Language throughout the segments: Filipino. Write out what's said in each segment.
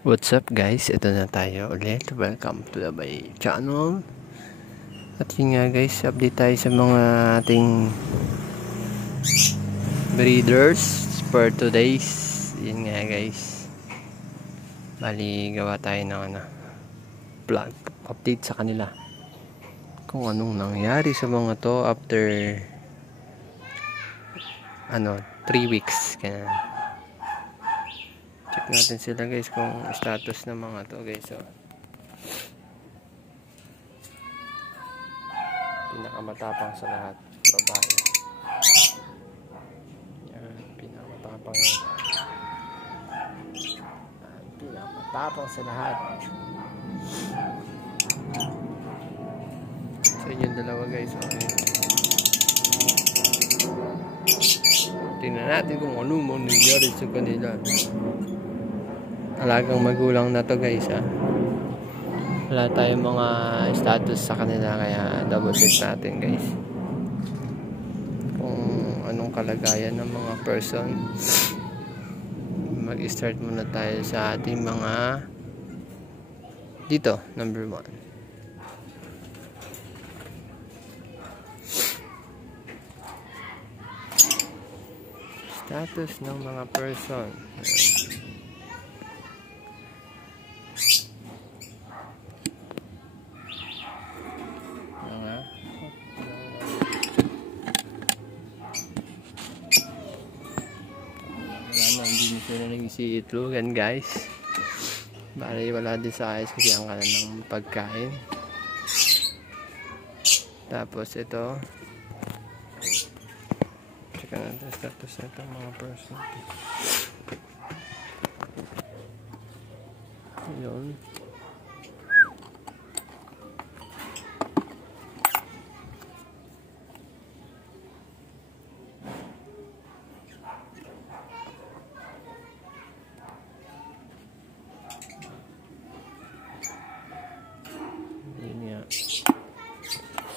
What's up guys, ito na tayo ulit. Welcome to my channel. At yun nga guys, update tayo sa mga ating breeders for 2 days. Yun nga guys, bali gawa tayo ng vlog update sa kanila kung anong nangyari sa mga to after 3 weeks. Kaya check natin sila guys kung status ng mga to guys. So, pinakamatapang sa lahat, babae. Yan, pinakamatapang yan. Pinakamatapang sa lahat. Sa inyong dalawa guys, okay. Tingnan natin kung ano mo nangyari sa kanila. Alagang magulang na to guys, ha. Wala tayong mga status sa kanila, kaya double check natin guys kung anong kalagayan ng mga person. Mag-start muna tayo sa ating mga dito, number 1. Status ng mga person. Hindi na sila nag-iitlogan guys. Bali wala din sa ayos kasi ang kanan ng pagkain. Tapos ito, check natin status na ito mga person. Yun.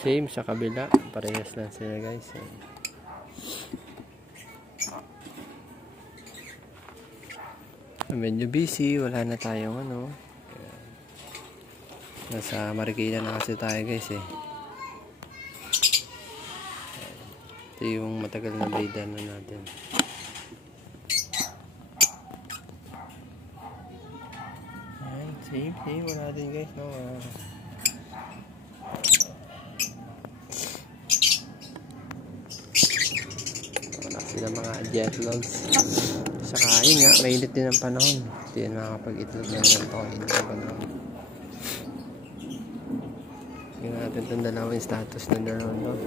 Same sa kabila, parehas lang sila guys. Medyo busy, wala na tayong nasa Marikina na kasi tayo guys eh. Ito yung matagal na breeder na natin. Ayan, same, wala din guys, no? Sila mga jet logs. Saka yun nga, mainit din ang panahon. Hindi yan makakapag-itlog ng ganito kainit ang panahon. Tingnan natin itong dalawang status ng dalawang log.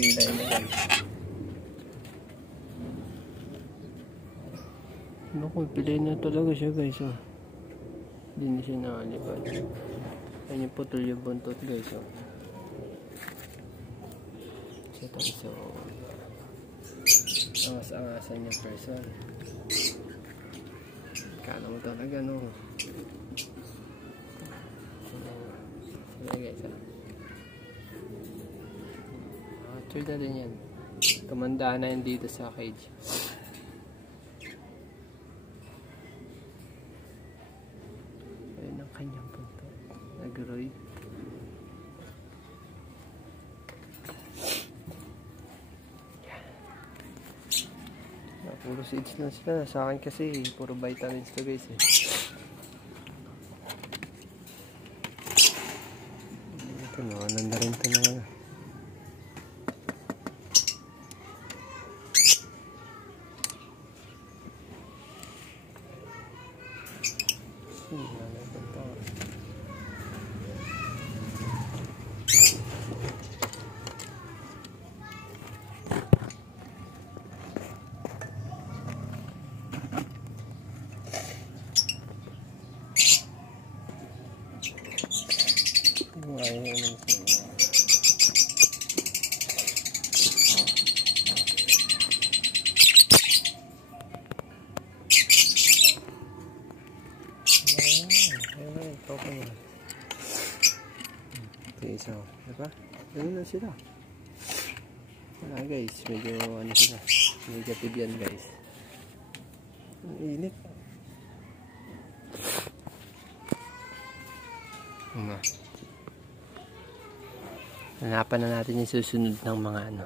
Pilay na guys. Naku, pilay na talaga siya guys. Oh. Hindi na siya nakalipad. Ayan yung putol yung buntot guys. Oh. So, angas-angasan yung person. Kala mo talaga, no? So guys, try na din yan. Tumanda na yan dito sa cage. Ayun ang kanyang punto. Nagroy. Puro seeds na sila. Sa akin kasi puro vitamins to guys eh. Ito na, nanda rin ito na guys, oh. Diba? Ganun lang sila. Wala guys, medyo ano sila. Negative yan guys. Ang init. Hanapan na natin yung susunod ng mga ano.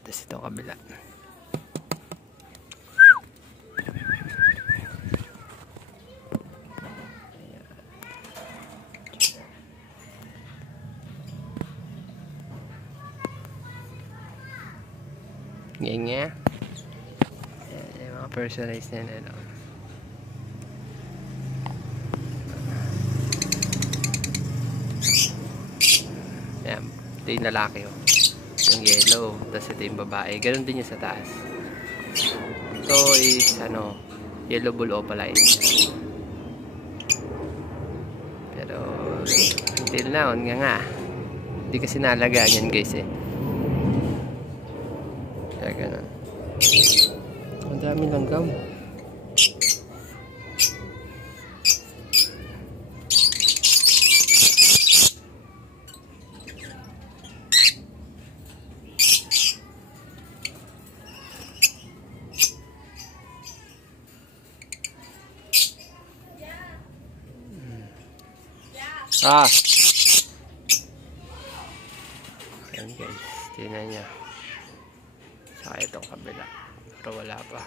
Tapos itong kabila. Nga. Yung mga personalized na nila. Yan. Ito yung lalaki, oh. Yung yellow. Tapos ito yung babae. Ganon din yung sa taas. Ito is, ano, yellow bull opaline. Pero, until now, nga. Hindi kasi nalagaan yan, guys, eh. Kaya ganon. Ang dami langgam. Ayan guys, tingnan niya. Saka itong kabila. Pero wala pa.